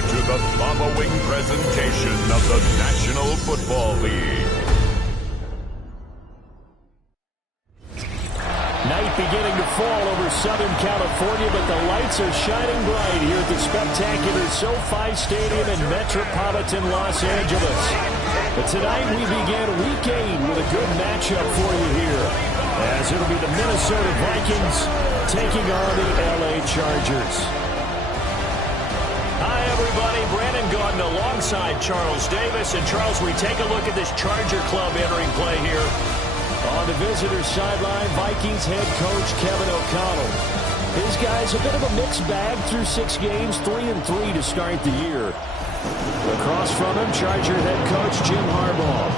to the following presentation of the National Football League. Night beginning to fall over Southern California, but the lights are shining bright here at the spectacular SoFi Stadium in metropolitan Los Angeles. But tonight we begin Week 8 with a good matchup for you here, as it'll be the Minnesota Vikings taking on the LA Chargers. Hi, everybody. Brandon Gordon alongside Charles Davis. And, Charles, we take a look at this Charger club entering play here. On the visitor's sideline, Vikings head coach Kevin O'Connell. His guys a bit of a mixed bag through 6 games, 3-3 to start the year. Across from him, Charger head coach Jim Harbaugh.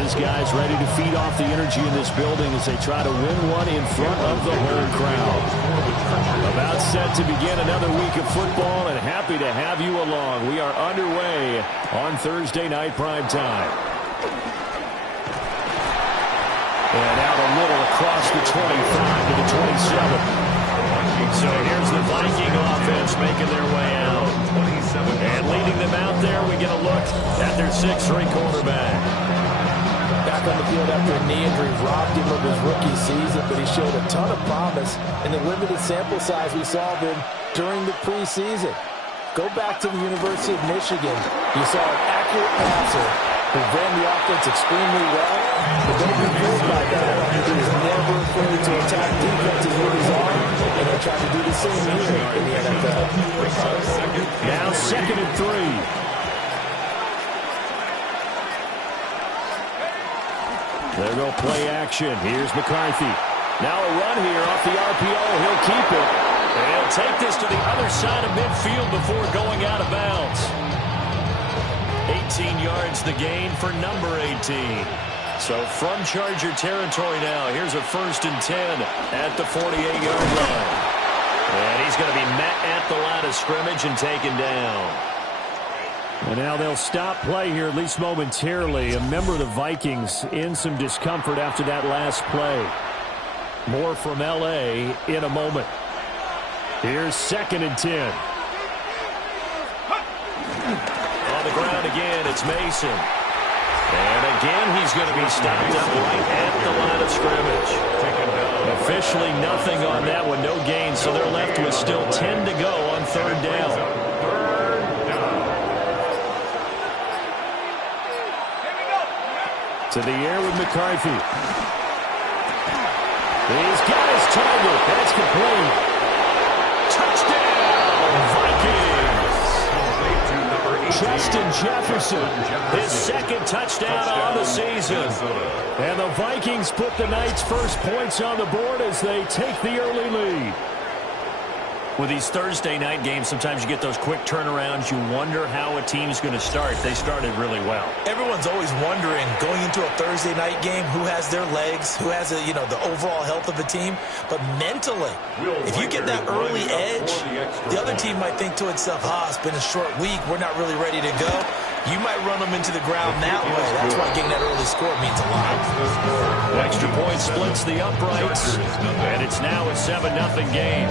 His guys ready to feed off the energy in this building as they try to win one in front of the home crowd. About set to begin another week of football, and happy to have you along. We are underway on Thursday night prime time. And out a little across the 25 to the 27. So here's the Viking offense making their way out. And leading them out there, we get a look at their 6'3" quarterback. Back on the field after a knee injury robbed him of his rookie season, but he showed a ton of promise in the limited sample size we saw of him during the preseason. Go back to the University of Michigan. You saw an accurate passer who ran the offense extremely well, but don't be fooled by that. He was never afraid to attack defenses with his arm, and he'll try to do the same here in the NFL. Now 2nd and 3. There go play action. Here's McCarthy. Now a run here off the RPO. He'll keep it. And he'll take this to the other side of midfield before going out of bounds. 18 yards the gain for number 18. So from Charger territory now, here's a 1st and 10 at the 48-yard line. And he's going to be met at the line of scrimmage and taken down. And now they'll stop play here, at least momentarily. A member of the Vikings in some discomfort after that last play. More from L.A. in a moment. Here's 2nd and 10. On the ground again, it's Mason. And again, he's going to be stopped up right at the line of scrimmage. Officially nothing on that one, no gain, so they're left with still 10 to go on 3rd down. To the air with McCarthy. He's got his target. That's complete. Touchdown, Vikings. Justin Jefferson, his 2nd touchdown on the season. And the Vikings put the night's first points on the board as they take the early lead. With these Thursday night games, sometimes you get those quick turnarounds. You wonder how a team's going to start. They started really well. Everyone's always wondering, going into a Thursday night game, who has their legs, who has the overall health of a team. But mentally, if you get that early edge, the other team might think to itself, it's been a short week, we're not really ready to go. You might run them into the ground that way. That's why getting that early score means a lot. Extra point splits the uprights, and it's now a 7-0 game.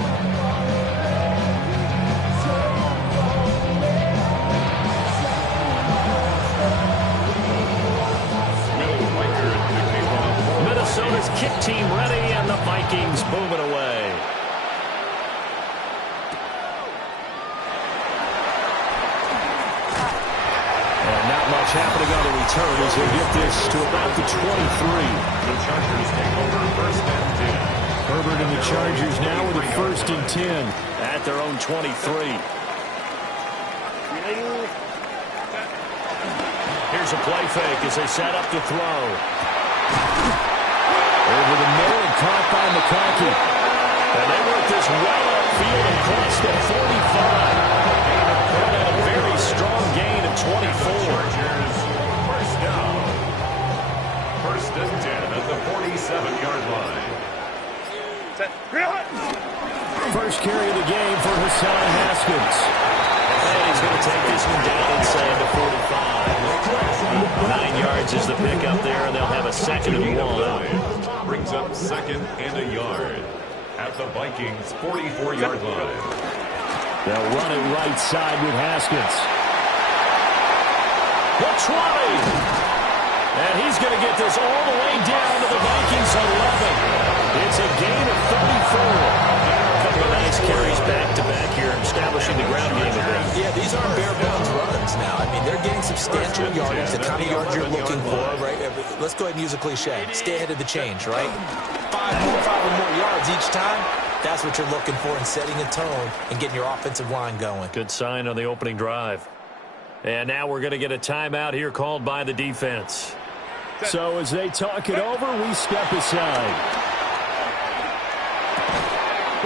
Minnesota's kick team ready, and the Vikings moving away. And not much happening on the return as they get this to about the 23. The Chargers take over 1st and 10. Herbert and the Chargers now with a 1st and 10 at their own 23. Here's a play fake as they set up to throw. Over the middle and caught by McCarthy. And they work this well upfield and across the 45. And a very strong gain of 24. First down. 1st and 10 at the 47-yard line. First carry of the game for Hassan Haskins. And he's going to take this one down inside the 45. 9 yards is the pickup there, and they'll have a 2nd and 1. Brings up 2nd and a yard at the Vikings' 44-yard line. They'll run it right side with Haskins. The 20. And he's going to get this all the way down to the Vikings 11. It's a gain of 34. A couple of nice carries back-to-back here, establishing the ground game a bit. Yeah, these aren't bare-bones runs now. I mean, they're getting substantial yardage, the kind of yards you're looking for, right? Let's go ahead and use a cliche. Stay ahead of the change, right? Five or more yards each time. That's what you're looking for in setting a tone and getting your offensive line going. Good sign on the opening drive. And now we're going to get a timeout here called by the defense. So as they talk it over, we step aside.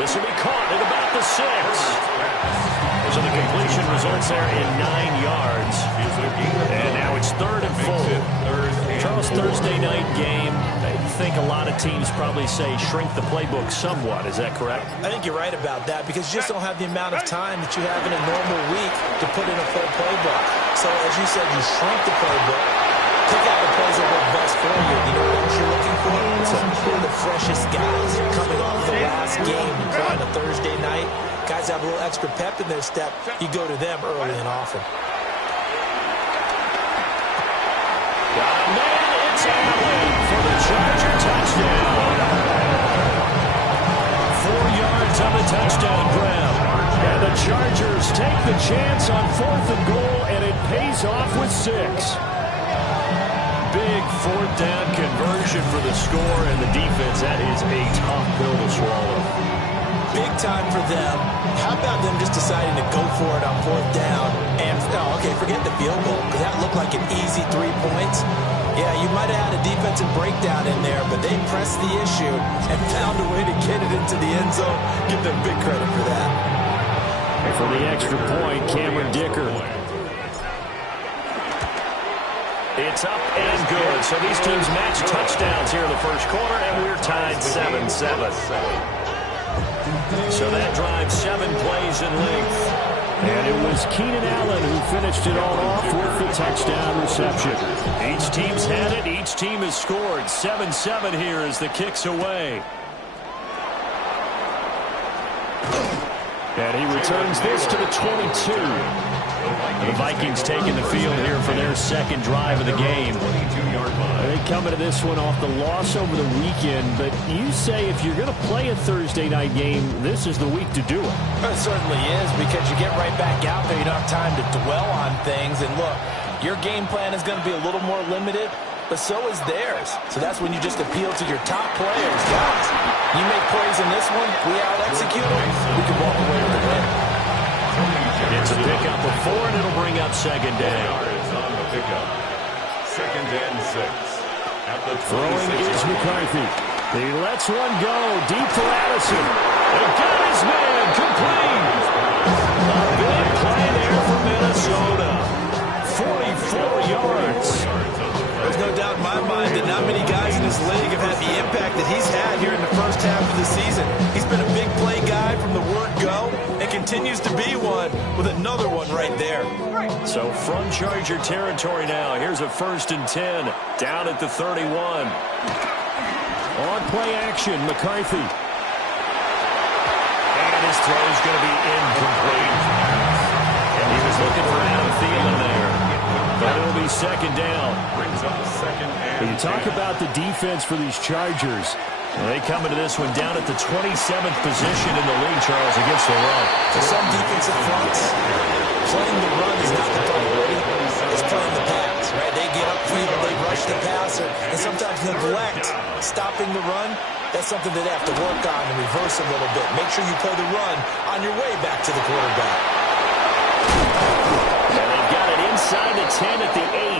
This will be caught at about the 6. So the completion results there in 9 yards. And now it's 3rd and 4. Charles, Thursday night game. I think a lot of teams probably say shrink the playbook somewhat. Is that correct? I think you're right about that because you just don't have the amount of time that you have in a normal week to put in a full playbook. So as you said, you shrink the playbook. Pick out the plays that work best for you. You know what else you're looking for? Who are the freshest guys coming off the last game you play on a Thursday night? Guys have a little extra pep in their step. You go to them early and often. Man, it's Allen for the Charger touchdown. 4 yards on the touchdown grab. And the Chargers take the chance on 4th and goal, and it pays off with 6. Big 4th down conversion for the score, and the defense, that is a tough pill to swallow. Big time for them. How about them just deciding to go for it on 4th down? And, okay, forget the field goal, because that looked like an easy 3 points. Yeah, you might have had a defensive breakdown in there, but they pressed the issue and found a way to get it into the end zone. Give them big credit for that. And for the extra point, Cameron Dicker. It's up and good. So these teams match touchdowns here in the first quarter, and we're tied 7-7. So that drive 7 plays in length. And it was Keenan Allen who finished it all off with the touchdown reception. Each team's had it. Each team has scored. 7-7 here as the kick's away. And he returns this to the 22. The Vikings taking the field here for their second drive of the game. They come into this one off the loss over the weekend, but you say if you're going to play a Thursday night game, this is the week to do it. It certainly is, because you get right back out there. You don't have time to dwell on things. And look, your game plan is going to be a little more limited, but so is theirs. So that's when you just appeal to your top players. Guys, you make plays in this one, we out-execute them, we can walk away with a win. It's a pickup of 4, and it'll bring up second down. On the pickup. 2nd and 6. At the throwing is McCarthy. He lets one go deep for Addison. They got his man complete. A big play there for Minnesota. 44 yards. There's no doubt in my mind that not many guys in this league have had the impact that he's had here in the first half of the season. He's been a big play guy from the word go and continues to be one with another one right there. So from Charger territory now, here's a 1st and 10 down at the 31. On play action, McCarthy. And his throw is going to be incomplete. And he was looking for Adam Thielen there. But it'll be second down. When you talk about the defense for these Chargers, they come into this one down at the 27th position in the league, Charles, against the run. For some defensive fronts, playing the run is not the priority. It's playing the pass, right? They get upfield, they rush the passer, and sometimes neglect stopping the run. That's something they have to work on and reverse a little bit. Make sure you play the run on your way back to the quarterback. And they've got it inside the 10 at the 8.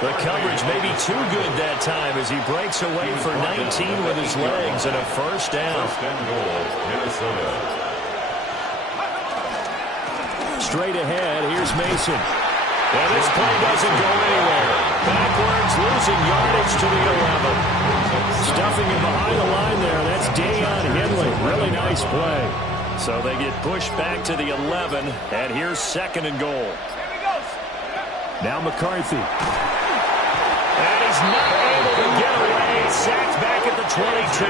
The coverage may be too good that time as he breaks away for 19 with his legs and a 1st down. Straight ahead, here's Mason. And this play doesn't go anywhere. Backwards, losing yardage to the 11. Stuffing him behind the line there. That's Deion Henley. Really nice play. So they get pushed back to the 11, and here's 2nd and goal. Now McCarthy. And he's not able to get away. Sacked back at the 22.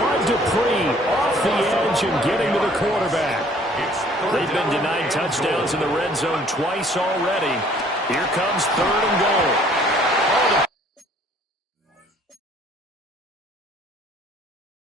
Bud Dupree off the edge and getting to the quarterback. They've been denied touchdowns in the red zone twice already. Here comes 3rd and goal.